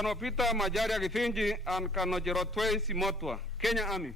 Kanopita Majaria Gifinji and Kanojirotwe Simotwa, Kenya Army.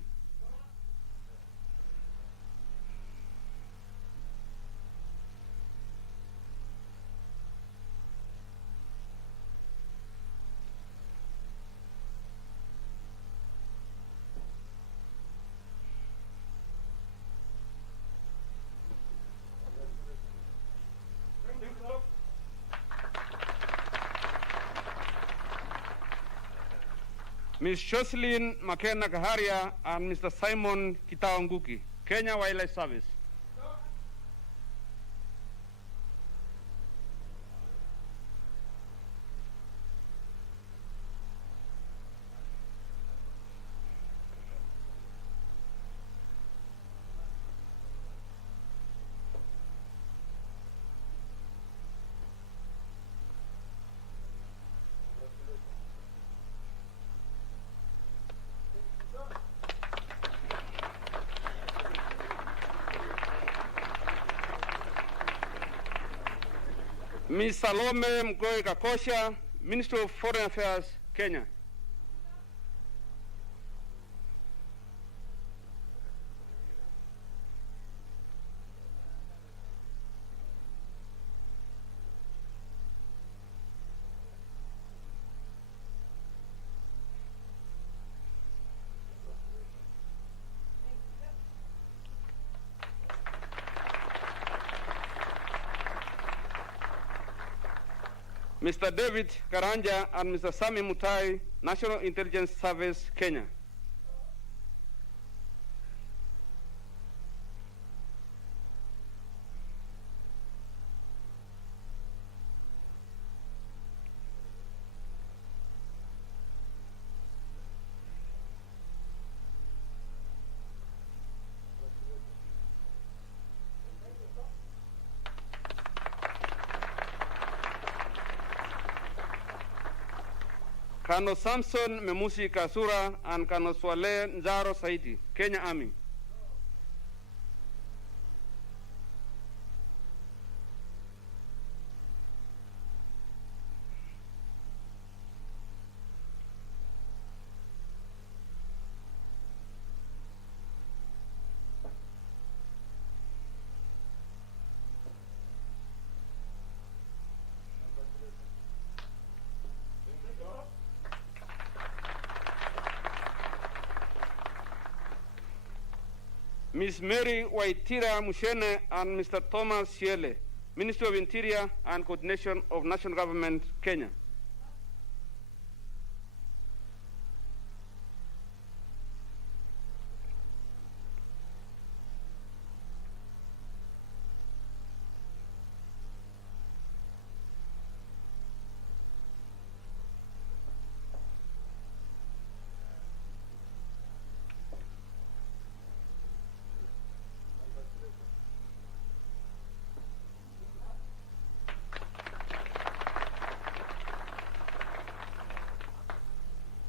Ms. Jocelyn Makena Kaharia and Mr. Simon Kitawanguki, Kenya Wildlife Service. Ms. Salome Mgoe Kakosha, Minister of Foreign Affairs, Kenya. Mr. David Karanja and Mr. Sami Mutai, National Intelligence Service, Kenya. Kano Samson Memusi Kasura and Kano Swale Nzaro Saiti, Kenya Army. Ms. Mary Waitira Mushene and Mr. Thomas Siele, Minister of Interior and Coordination of National Government, Kenya.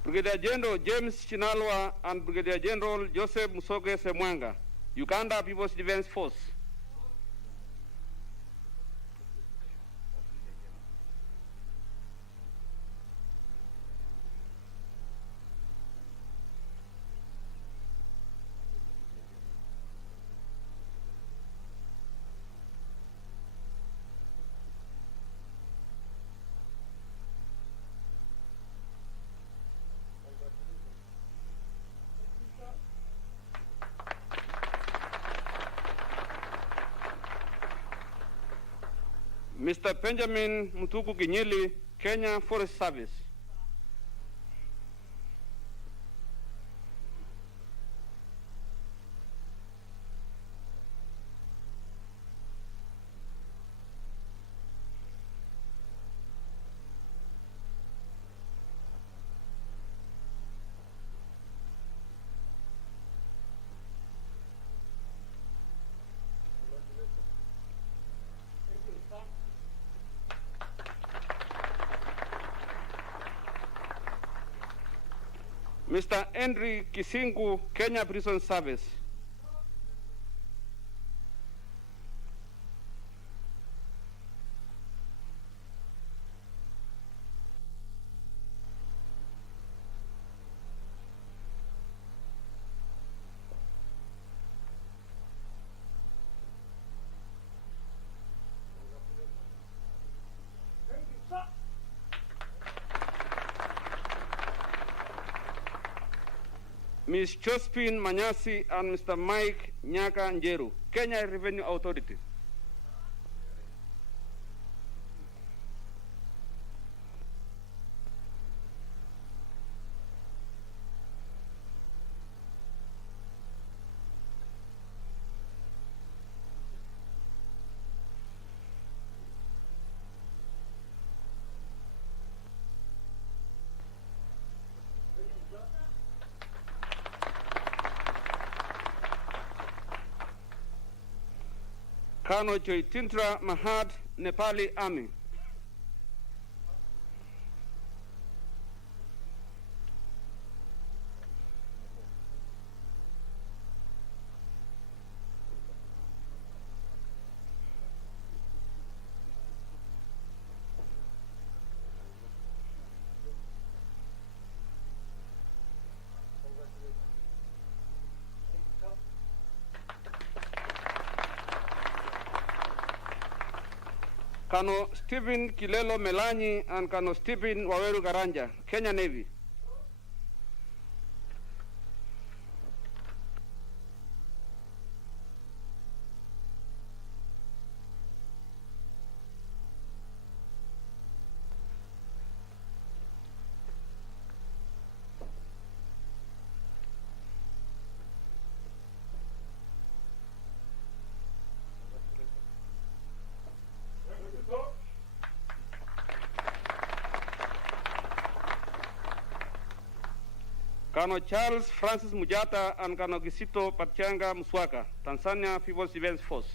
Brigadier General James Chinalwa and Brigadier General Joseph Musoge Semwanga, Uganda People's Defense Force. Mr. Benjamin Mutuku Ginyili, Kenya Forest Service. Mr. Henry Kisingu, Kenya Prison Service. Ms. Josephine Manyasi and Mr. Mike Nyaka Njeru, Kenya Revenue Authority. Kano Choitintra Mahad, Nepali Army. Kano Stephen Kilelo Melanyi and Kano Stephen Waweru Garanja, Kenya Navy. Kano Charles Francis Mujata and Kano Gisito Pachanga Muswaka, Tanzania People's Defense Force.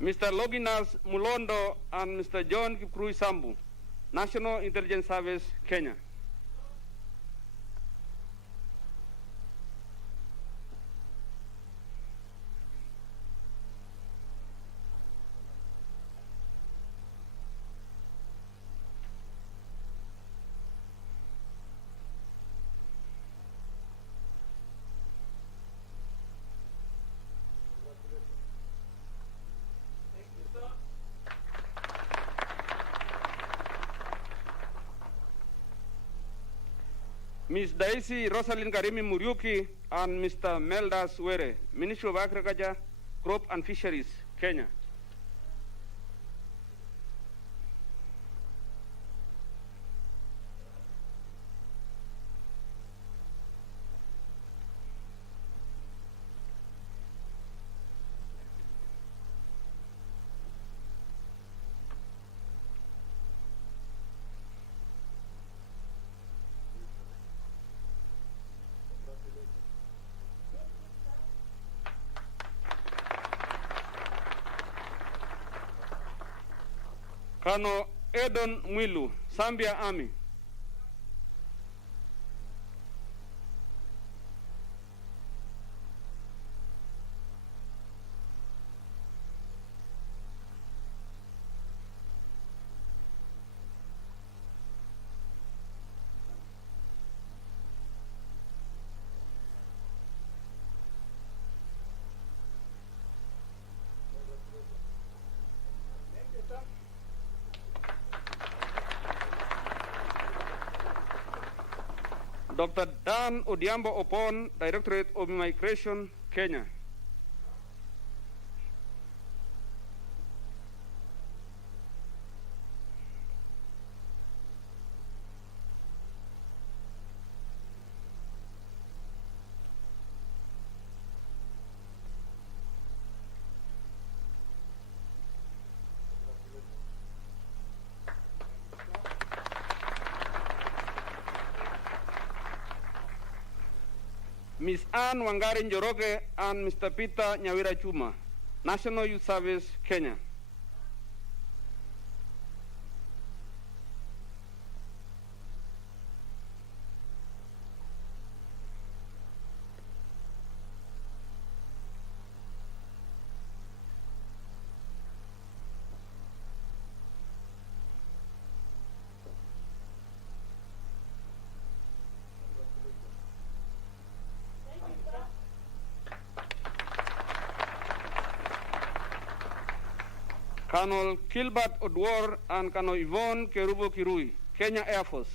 Mr. Loginas Mulondo and Mr. John Kipkrui Sambu, National Intelligence Service, Kenya. Ms. Daisy Rosalind Karimi Muriuki and Mr. Meldas Were, Ministry of Agriculture, Crop and Fisheries, Kenya. Kano Edon Mwilu, Zambia Army. Dr. Dan Odiambo Opon, Directorate of Immigration, Kenya. Ms. Anne Wangari Njoroge and Mr. Peter Nyawira Chuma, National Youth Service, Kenya. Colonel Gilbert Odwor and Colonel Yvonne Kerubo Kirui, Kenya Air Force.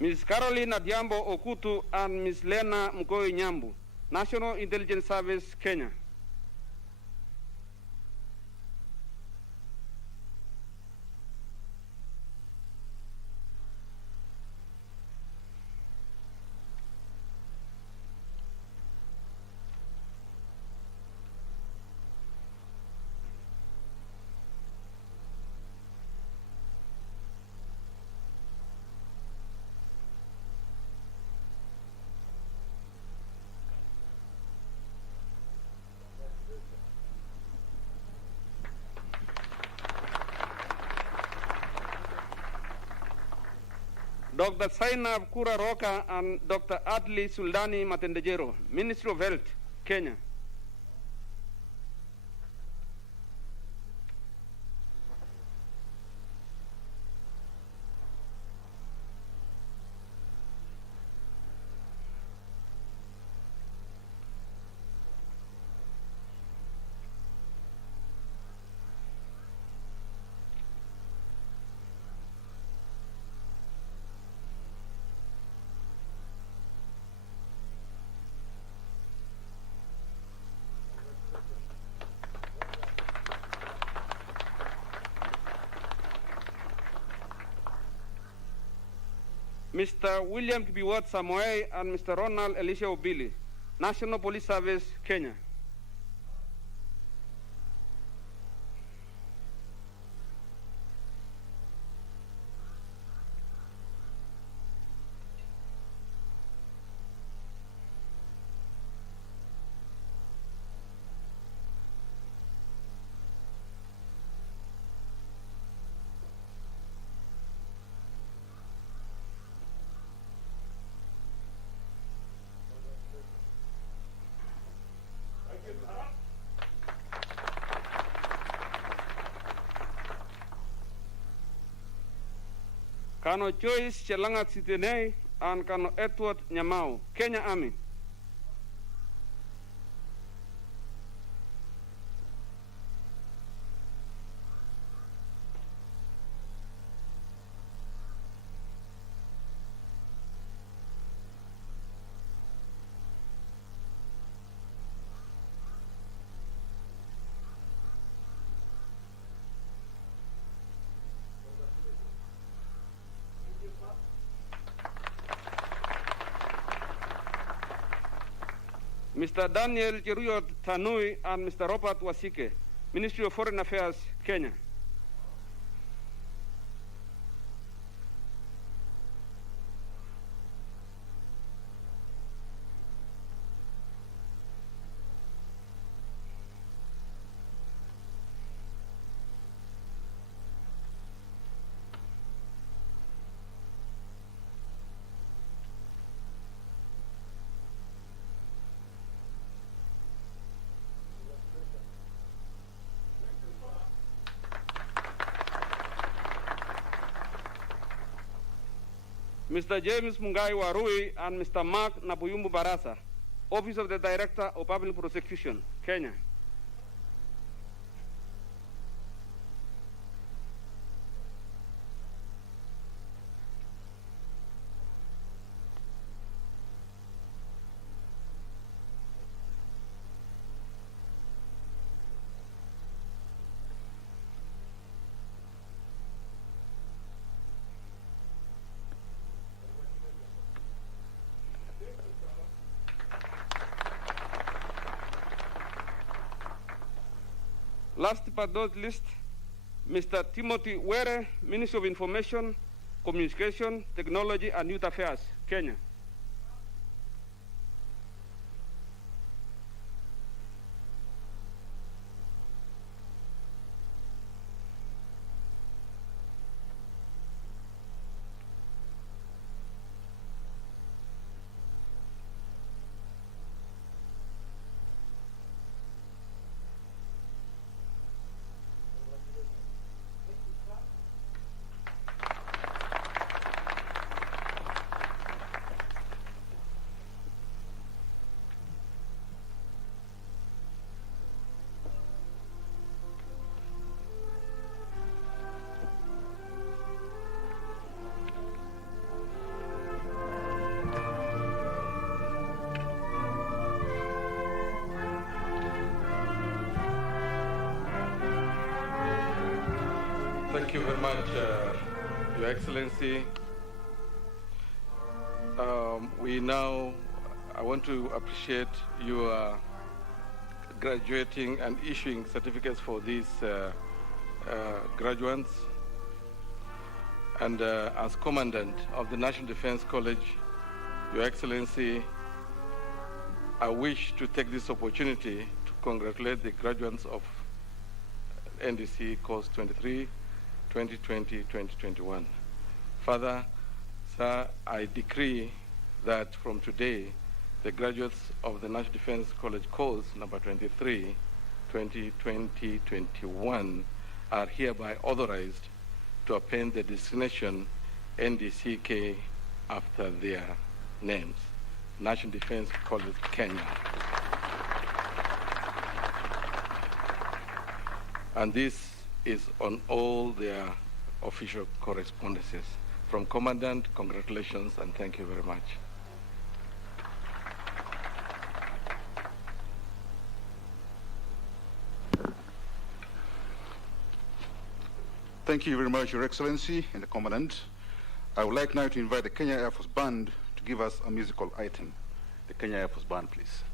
Ms. Caroline Adhiambo Okutu and Ms. Lena Mgoi Nyambu, National Intelligence Service, Kenya. Dr. Sainab Kura Roka and Dr. Adli Suldani Matendejero, Ministry of Health, Kenya. Mr. William Kibiwot Samoei and Mr. Ronald Elisha Obili, National Police Service, Kenya. Colonel Joyce Chelanga Sitenei and Colonel Edward Nyamau, Kenya Army. Mr. Daniel Jeruyot Tanui and Mr. Robert Wasike, Ministry of Foreign Affairs, Kenya. Mr. James Mungai Warui and Mr. Mark Nabuyumbu Barasa, Office of the Director of Public Prosecution, Kenya. Last but not least, Mr. Timothy Were, Minister of Information, Communication, Technology and Youth Affairs, Kenya. Thank you very much, Your Excellency. I want to appreciate your graduating and issuing certificates for these graduates. And as Commandant of the National Defense College, Your Excellency, I wish to take this opportunity to congratulate the graduates of NDC Course 23, 2020-2021. Further, sir, I decree that from today, the graduates of the National Defense College Course number 23, 2020-21 are hereby authorized to append the designation NDCK after their names. National Defense College, Kenya. And this is on all their official correspondences. From Commandant, congratulations and thank you very much. Thank you very much, Your Excellency and the Commandant. I would like now to invite the Kenya Air Force Band to give us a musical item. The Kenya Air Force Band, please.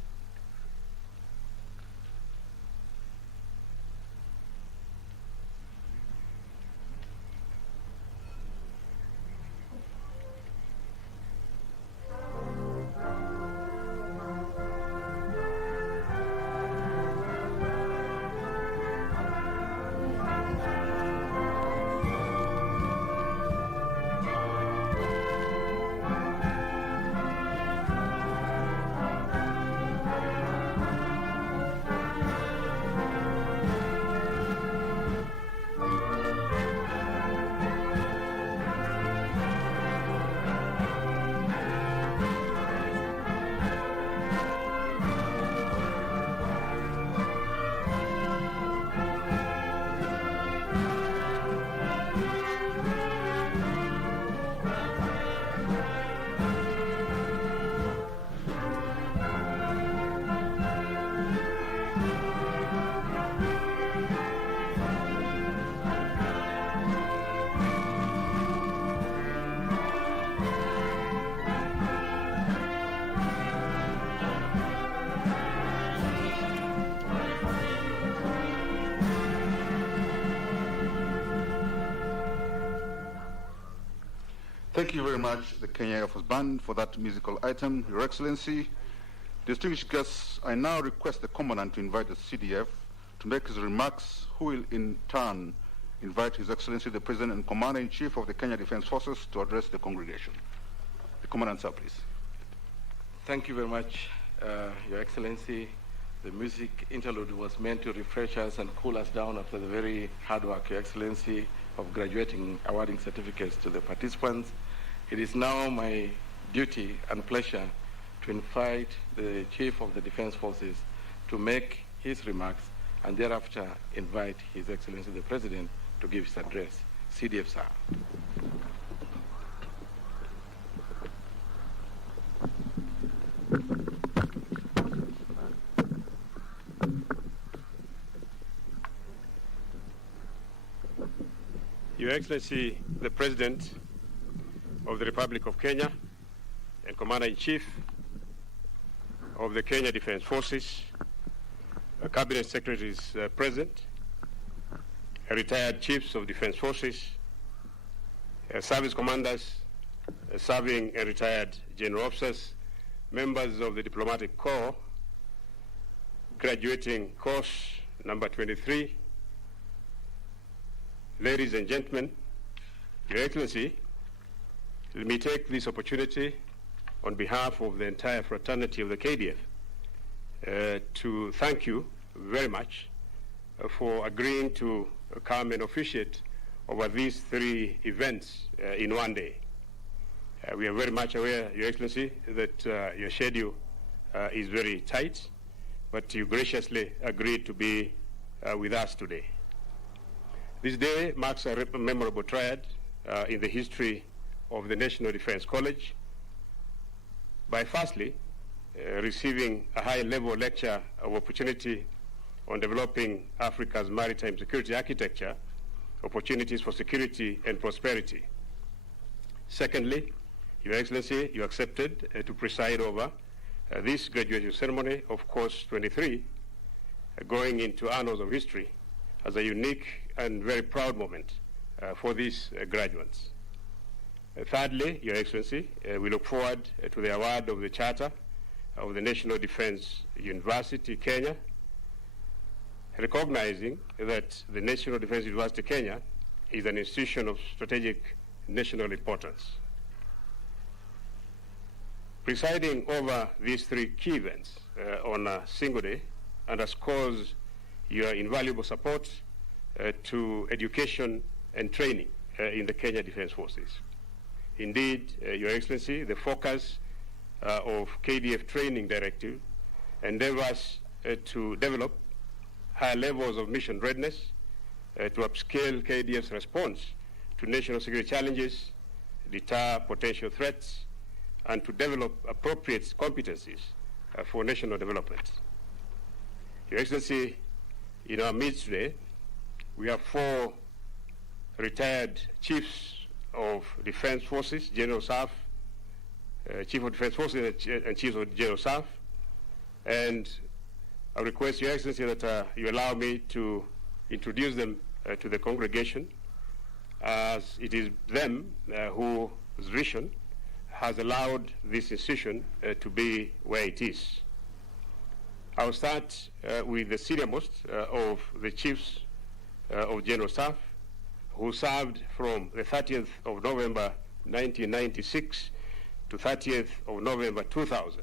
Thank you very much, the Kenya Air Force Band, for that musical item, Your Excellency. Distinguished guests, I now request the Commandant to invite the CDF to make his remarks, who will in turn invite His Excellency the President and Commander-in-Chief of the Kenya Defense Forces to address the congregation. The Commandant, sir, please. Thank you very much, Your Excellency. The music interlude was meant to refresh us and cool us down after the very hard work, Your Excellency, of graduating, awarding certificates to the participants. It is now my duty and pleasure to invite the Chief of the Defense Forces to make his remarks and thereafter invite His Excellency the President to give his address. CDF, sir. Your Excellency, the President of the Republic of Kenya and Commander-in-Chief of the Kenya Defense Forces, Cabinet Secretaries present, retired Chiefs of Defense Forces, service commanders, serving and retired general officers, members of the Diplomatic Corps, graduating course number 23, ladies and gentlemen, Your Excellency, let me take this opportunity on behalf of the entire fraternity of the KDF to thank you very much for agreeing to come and officiate over these 3 events in one day. We are very much aware, Your Excellency, that your schedule is very tight, but you graciously agreed to be with us today. This day marks a memorable triad in the history of the National Defense College by firstly receiving a high-level lecture of opportunity on developing Africa's maritime security architecture opportunities for security and prosperity. Secondly, Your Excellency, you accepted to preside over this graduation ceremony of Course 23, going into annals of history as a unique and very proud moment for these graduates. Thirdly, Your Excellency, we look forward to the award of the Charter of the National Defense University, Kenya, recognizing that the National Defense University, Kenya, is an institution of strategic national importance. Presiding over these three key events on a single day underscores your invaluable support to education and training in the Kenya Defense Forces. Indeed, Your Excellency, the focus of KDF Training Directive endeavors to develop higher levels of mission readiness, to upscale KDF's response to national security challenges, deter potential threats, and to develop appropriate competencies for national development. Your Excellency, in our midst today, we have 4 retired chiefs of defense forces, General Staff, Chief of Defense Forces and Chiefs of General Staff, and I request Your Excellency that you allow me to introduce them to the congregation, as it is them whose vision has allowed this institution to be where it is. I'll start with the senior-most of the Chiefs of General Staff, who served from the 30th of November 1996 to 30th of November 2000.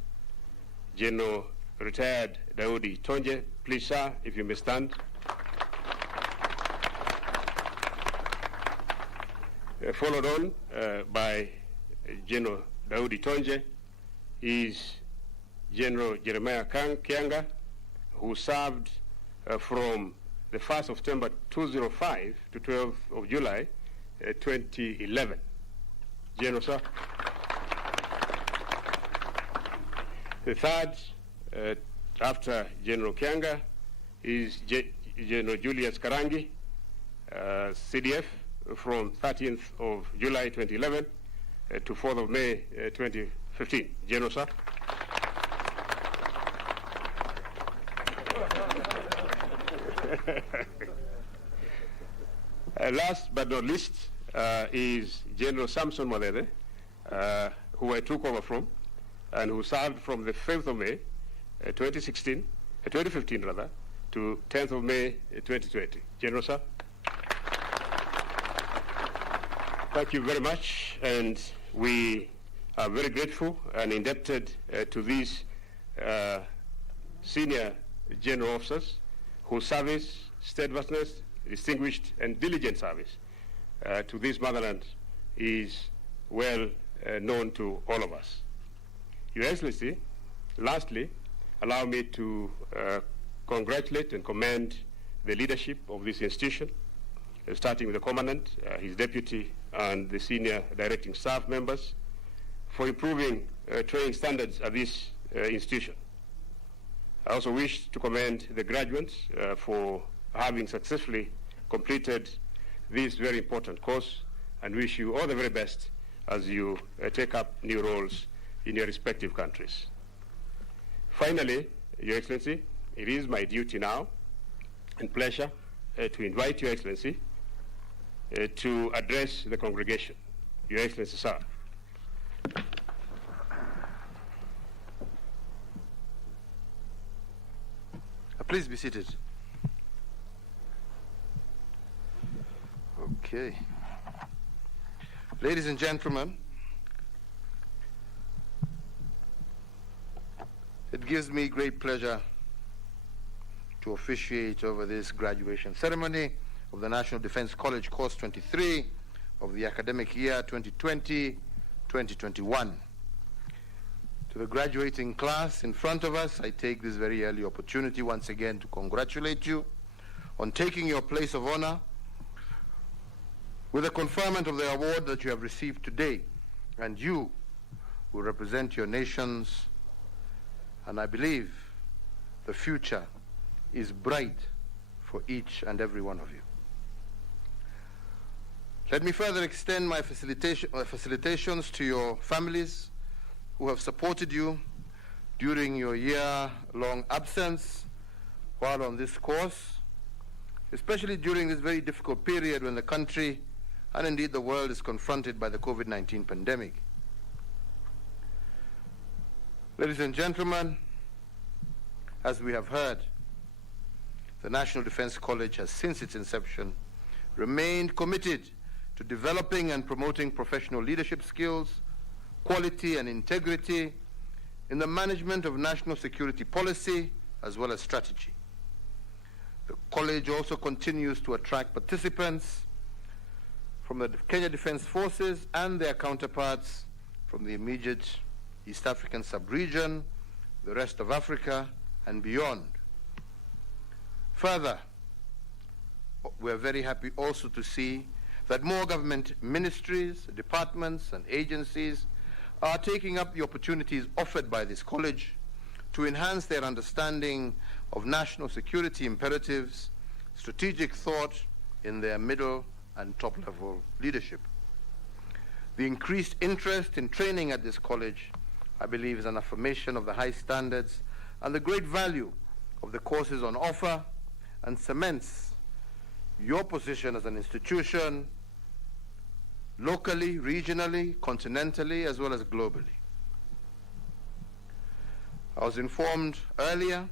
General Retired Daudi Tonje, please sir, if you may stand. Followed on by General Daudi Tonje is General Jeremiah Kianga, who served from the 1st of September 2005 to 12th of July 2011. General, sir. The third, after General Kianga, is General Julius Karangi, CDF, from 13th of July 2011 to 4th of May 2015. General, sir. Last but not least is General Samson Mwadede, who I took over from, and who served from the 5th of May 2015 rather, to 10th of May 2020. General, sir. Thank you very much, and we are very grateful and indebted to these senior general officers whose service, steadfastness, distinguished and diligent service to this motherland is well known to all of us. Your Excellency, lastly, allow me to congratulate and commend the leadership of this institution, starting with the Commandant, his deputy, and the senior directing staff members for improving training standards at this institution. I also wish to commend the graduates for having successfully completed this very important course, and wish you all the very best as you take up new roles in your respective countries. Finally, Your Excellency, it is my duty now and pleasure to invite Your Excellency to address the congregation. Your Excellency, sir. Please be seated. Okay. Ladies and gentlemen, it gives me great pleasure to officiate over this graduation ceremony of the National Defense College Course 23 of the academic year 2020-2021. To the graduating class in front of us, I take this very early opportunity once again to congratulate you on taking your place of honor with the conferment of the award that you have received today. And you will represent your nations, and I believe the future is bright for each and every one of you. Let me further extend my felicitations to your families who have supported you during your year-long absence while on this course, especially during this very difficult period when the country and indeed the world is confronted by the COVID-19 pandemic. Ladies and gentlemen, as we have heard, the National Defense College has since its inception remained committed to developing and promoting professional leadership skills, quality and integrity in the management of national security policy as well as strategy. The college also continues to attract participants from the Kenya Defense Forces and their counterparts from the immediate East African sub-region, the rest of Africa, and beyond. Further, we're very happy also to see that more government ministries, departments, and agencies are taking up the opportunities offered by this college to enhance their understanding of national security imperatives, strategic thought in their middle and top-level leadership. The increased interest in training at this college, I believe, is an affirmation of the high standards and the great value of the courses on offer, and cements your position as an institution locally, regionally, continentally, as well as globally. I was informed earlier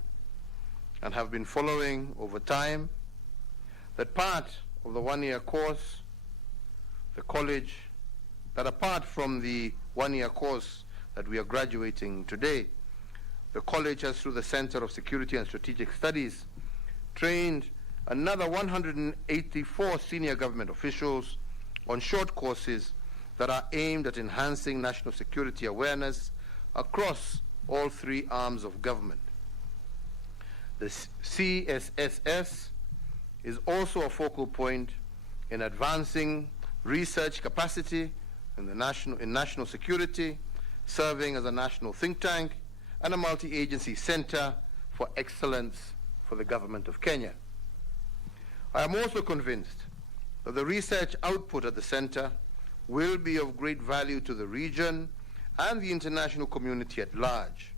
and have been following over time that part of the one-year course, the college, that apart from the one-year course that we are graduating today, the college has, through the Center of Security and Strategic Studies, trained another 184 senior government officials on short courses that are aimed at enhancing national security awareness across all three arms of government. The CSSS is also a focal point in advancing research capacity in national security, serving as a national think tank and a multi-agency center for excellence for the government of Kenya. I am also convinced that the research output at the center will be of great value to the region and the international community at large.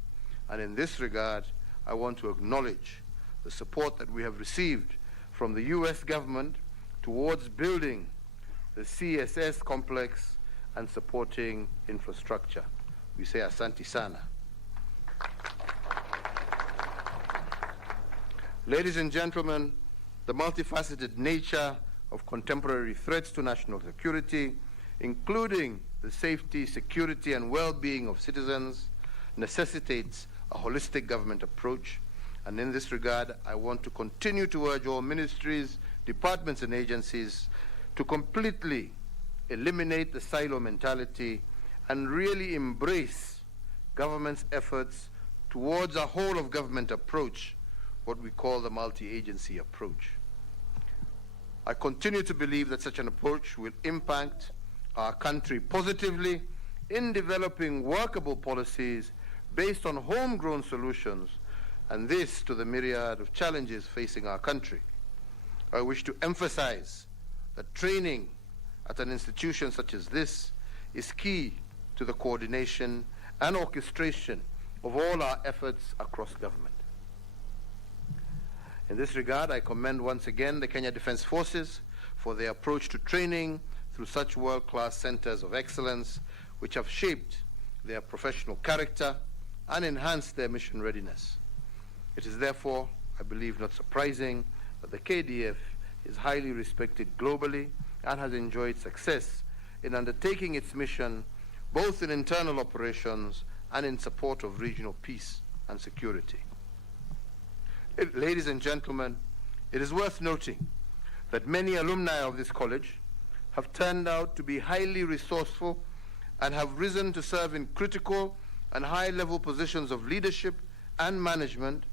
And in this regard, I want to acknowledge the support that we have received from the US government towards building the CSS complex and supporting infrastructure. We say asante sana. Ladies and gentlemen, the multifaceted nature of contemporary threats to national security, including the safety, security, and well-being of citizens, necessitates a holistic government approach. And in this regard, I want to continue to urge all ministries, departments, and agencies to completely eliminate the silo mentality and really embrace government's efforts towards a whole-of-government approach, what we call the multi-agency approach. I continue to believe that such an approach will impact our country positively in developing workable policies based on homegrown solutions, and this to the myriad of challenges facing our country. I wish to emphasize that training at an institution such as this is key to the coordination and orchestration of all our efforts across government. In this regard, I commend once again the Kenya Defense Forces for their approach to training through such world-class centers of excellence, which have shaped their professional character and enhanced their mission readiness. It is therefore, I believe, not surprising that the KDF is highly respected globally and has enjoyed success in undertaking its mission both in internal operations and in support of regional peace and security. Ladies and gentlemen, it is worth noting that many alumni of this college have turned out to be highly resourceful and have risen to serve in critical and high-level positions of leadership and management,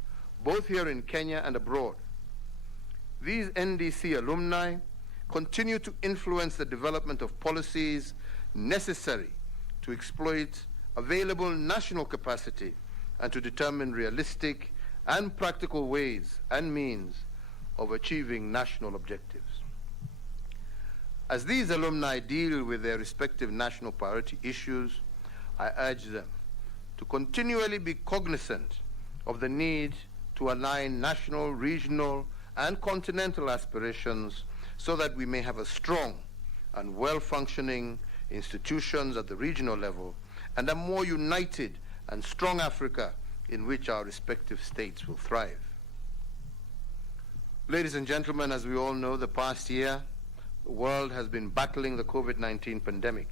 both here in Kenya and abroad. These NDC alumni continue to influence the development of policies necessary to exploit available national capacity and to determine realistic and practical ways and means of achieving national objectives. As these alumni deal with their respective national priority issues, I urge them to continually be cognizant of the need to align national, regional, and continental aspirations so that we may have a strong and well-functioning institutions at the regional level and a more united and strong Africa in which our respective states will thrive. Ladies and gentlemen, as we all know, the past year, the world has been battling the COVID-19 pandemic.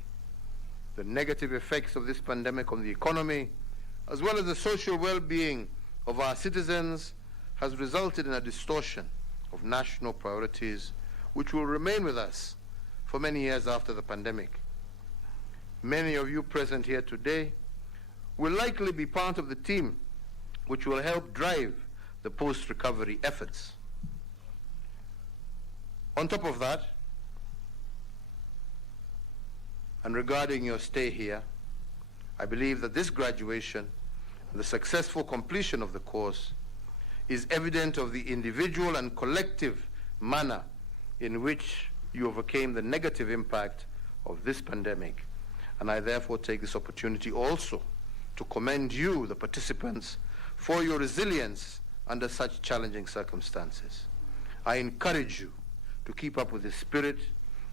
The negative effects of this pandemic on the economy, as well as the social well-being of our citizens, has resulted in a distortion of national priorities which will remain with us for many years after the pandemic. Many of you present here today will likely be part of the team which will help drive the post-recovery efforts. On top of that, and regarding your stay here, I believe that this graduation and the successful completion of the course is evident of the individual and collective manner in which you overcame the negative impact of this pandemic. And I therefore take this opportunity also to commend you, the participants, for your resilience under such challenging circumstances. I encourage you to keep up with this spirit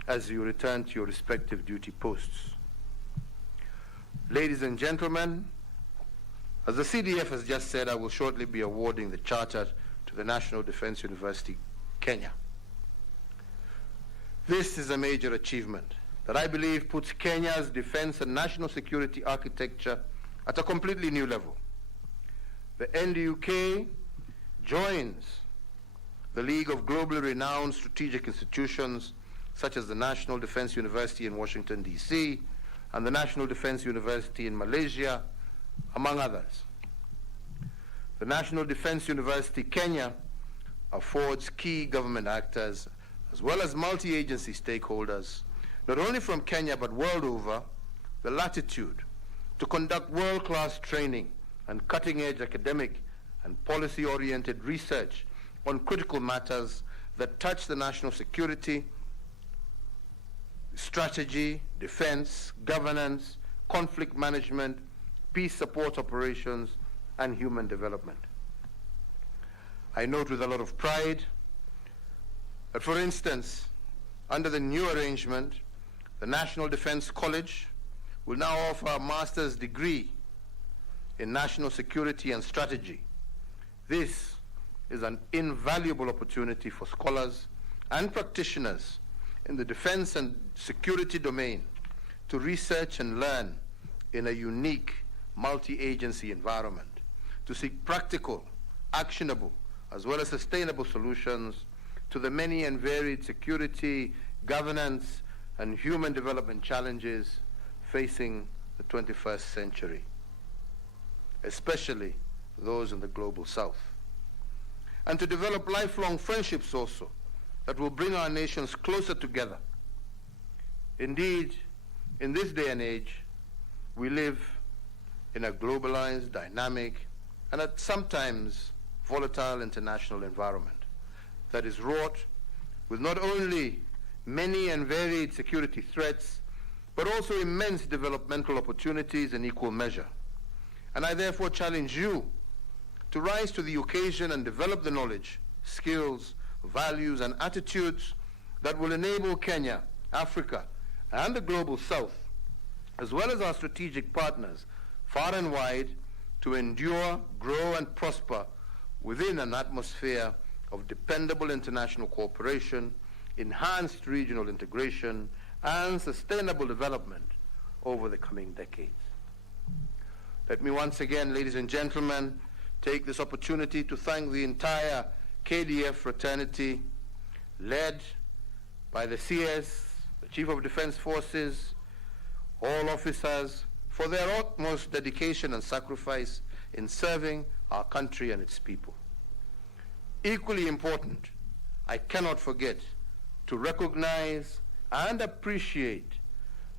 as you return to your respective duty posts. Ladies and gentlemen, as the CDF has just said, I will shortly be awarding the charter to the National Defense University, Kenya. This is a major achievement that I believe puts Kenya's defense and national security architecture at a completely new level. The NDUK joins the League of globally renowned strategic institutions such as the National Defense University in Washington, D.C., and the National Defense University in Malaysia, among others. The National Defense University Kenya affords key government actors as well as multi-agency stakeholders, not only from Kenya but world over, the latitude to conduct world-class training and cutting-edge academic and policy-oriented research on critical matters that touch the national security, strategy, defense, governance, conflict management, peace support operations, and human development. I note with a lot of pride that, for instance, under the new arrangement, the National Defense College will now offer a master's degree in national security and strategy. This is an invaluable opportunity for scholars and practitioners in the defense and security domain to research and learn in a unique multi-agency environment, to seek practical, actionable, as well as sustainable solutions to the many and varied security, governance, and human development challenges facing the 21st century, especially those in the global south. And to develop lifelong friendships also that will bring our nations closer together. Indeed, in this day and age, we live in a globalized, dynamic, and at sometimes volatile international environment that is wrought with not only many and varied security threats, but also immense developmental opportunities in equal measure. And I therefore challenge you to rise to the occasion and develop the knowledge, skills, values, and attitudes that will enable Kenya, Africa, and the global south, as well as our strategic partners far and wide, to endure, grow, and prosper within an atmosphere of dependable international cooperation, enhanced regional integration, and sustainable development over the coming decades. Let me once again, ladies and gentlemen, take this opportunity to thank the entire KDF fraternity, led by the CS, the Chief of Defense Forces, all officers, for their utmost dedication and sacrifice in serving our country and its people. Equally important, I cannot forget to recognize and appreciate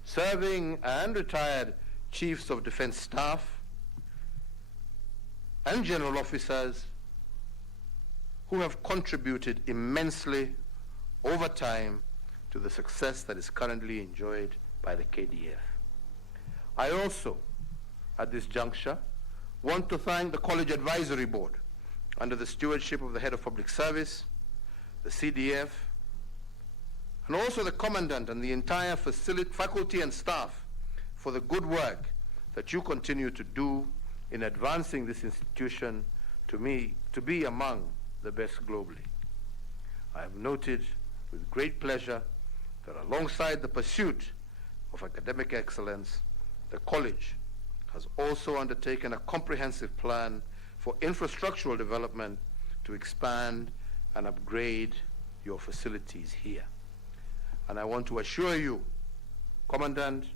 serving and retired Chiefs of Defense Staff and general officers who have contributed immensely over time to to the success that is currently enjoyed by the KDF. I also, at this juncture, want to thank the College Advisory Board under the stewardship of the Head of Public Service, the CDF, and also the Commandant and the entire faculty and staff for the good work that you continue to do in advancing this institution to be among the best globally. I have noted with great pleasure that alongside the pursuit of academic excellence, the college has also undertaken a comprehensive plan for infrastructural development to expand and upgrade your facilities here. And I want to assure you, Commandant,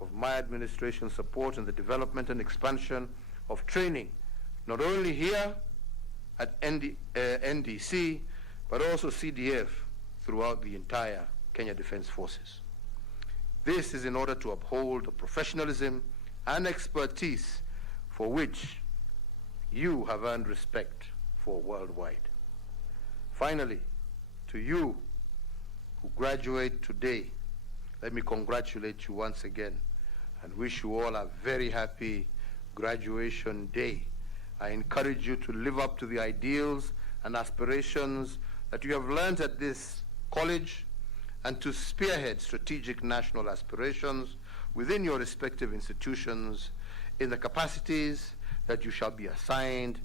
of my administration's support in the development and expansion of training, not only here at NDC, but also CDF throughout the entire Kenya Defense Forces. This is in order to uphold the professionalism and expertise for which you have earned respect for worldwide. Finally, to you who graduate today, let me congratulate you once again and wish you all a very happy graduation day. I encourage you to live up to the ideals and aspirations that you have learned at this college and to spearhead strategic national aspirations within your respective institutions in the capacities that you shall be assigned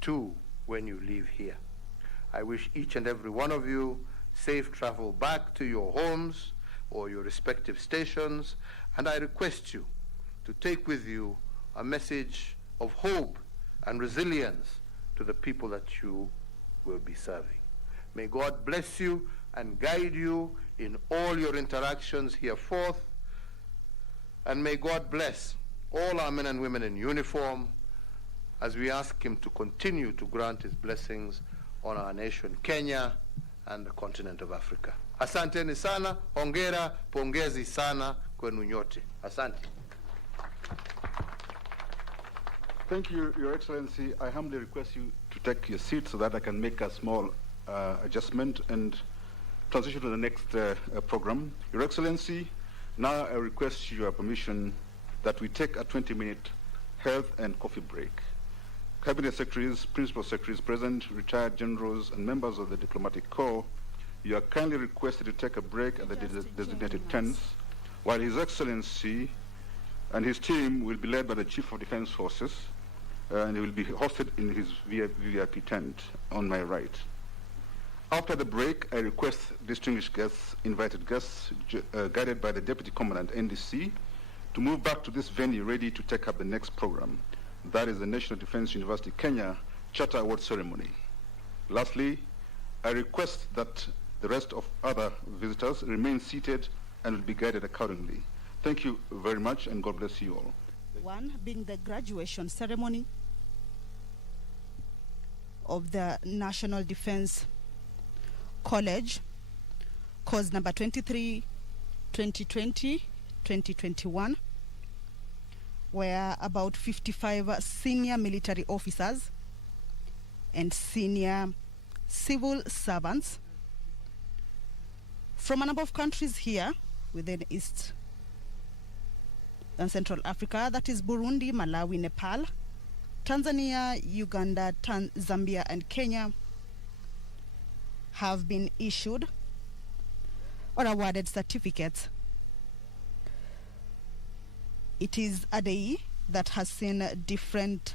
to when you leave here. I wish each and every one of you safe travel back to your homes or your respective stations, and I request you to take with you a message of hope and resilience to the people that you will be serving. May God bless you and guide you in all your interactions hereforth, and may God bless all our men and women in uniform as we ask him to continue to grant his blessings on our nation, Kenya, and the continent of Africa. Asanteni sana, hongera, pongezi sana kwenu nyote. Asante. Thank you, Your Excellency. I humbly request you to take your seat so that I can make a small adjustment and transition to the next program. Your Excellency, now I request your permission that we take a 20-minute health and coffee break. Cabinet Secretaries, Principal Secretaries present, retired generals, and members of the Diplomatic Corps, you are kindly requested to take a break at the designated tents, while His Excellency and his team will be led by the Chief of Defense Forces, and he will be hosted in his VIP tent on my right. After the break, I request distinguished guests, invited guests, guided by the Deputy Commandant, NDC, to move back to this venue ready to take up the next program. That is the National Defense University Kenya Charter Award Ceremony. Lastly, I request that the rest of other visitors remain seated and will be guided accordingly. Thank you very much, and God bless you all. One being the graduation ceremony of the National Defense College, course number 23, 2020-2021, where about 55 senior military officers and senior civil servants from a number of countries here within East and Central Africa, that is Burundi, Malawi, Nepal, Tanzania, Uganda, Zambia, and Kenya, have been issued or awarded certificates. It is a day that has seen different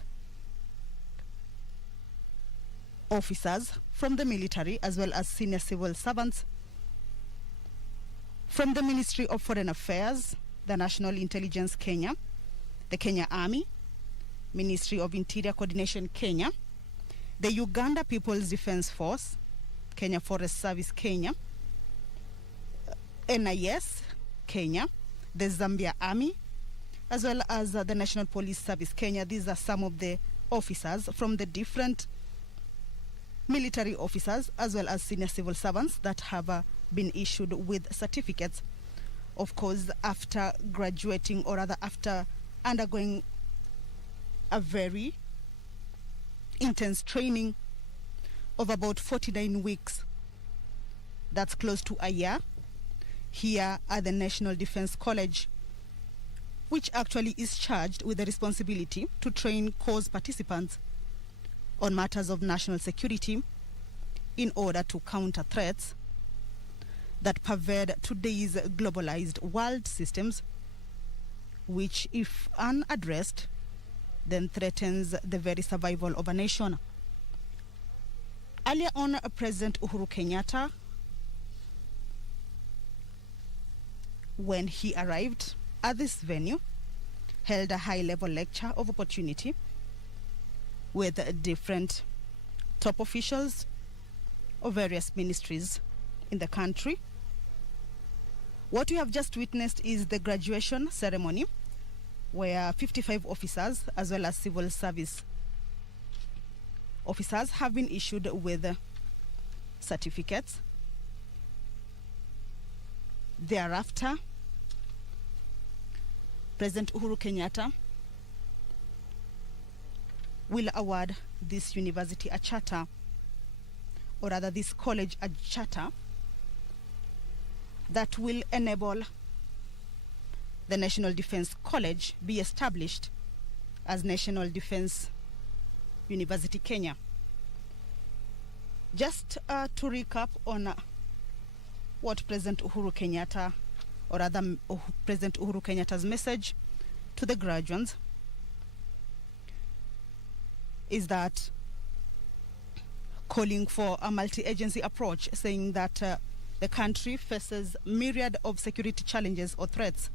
officers from the military as well as senior civil servants from the Ministry of Foreign Affairs, the National Intelligence Kenya, the Kenya Army, Ministry of Interior Coordination Kenya, the Uganda People's Defense Force, Kenya Forest Service Kenya, NIS Kenya, the Zambia Army, as well as the National Police Service Kenya. These are some of the officers from the different military officers as well as senior civil servants that have been issued with certificates, of course, after graduating, or rather after undergoing a very intense training of about 49 weeks. That's close to a year here at the National Defense College, which actually is charged with the responsibility to train course participants on matters of national security in order to counter threats that pervade today's globalized world systems, which, if unaddressed, then threatens the very survival of a nation. Earlier on, President Uhuru Kenyatta, when he arrived at this venue, held a high-level lecture of opportunity with different top officials of various ministries in the country. What we have just witnessed is the graduation ceremony, where 55 officers as well as civil service officers have been issued with certificates. Thereafter, President Uhuru Kenyatta will award this university a charter, or rather this college a charter, that will enable the National Defense College be established as National Defense University Kenya. Just to recap on what President Uhuru Kenyatta, or rather President Uhuru Kenyatta's message to the graduates is that calling for a multi-agency approach, saying that the country faces myriad of security challenges or threats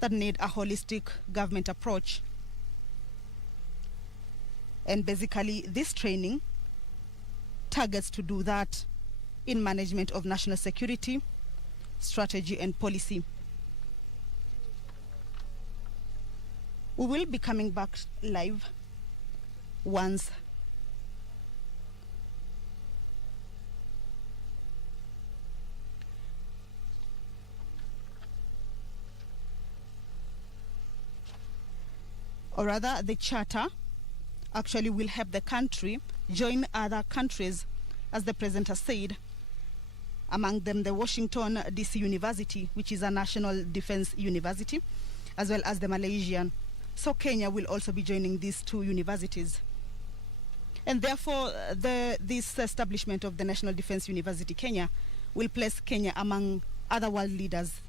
that need a holistic government approach. And basically, this training targets to do that in management of national security, strategy, and policy. We will be coming back live once or rather the charter actually will help the country join other countries, as the president has said, among them the Washington DC University, which is a national defense university, as well as the Malaysian. So Kenya will also be joining these two universities. And therefore, this establishment of the National Defense University Kenya will place Kenya among other world leaders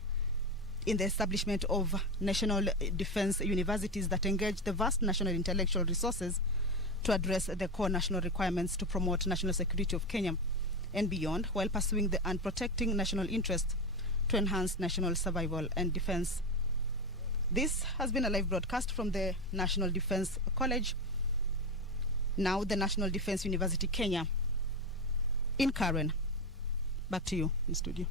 in the establishment of national defense universities that engage the vast national intellectual resources to address the core national requirements to promote national security of Kenya and beyond, while pursuing and protecting national interests to enhance national survival and defense. This has been a live broadcast from the National Defense College, now the National Defense University Kenya, in Karen. Back to you in studio.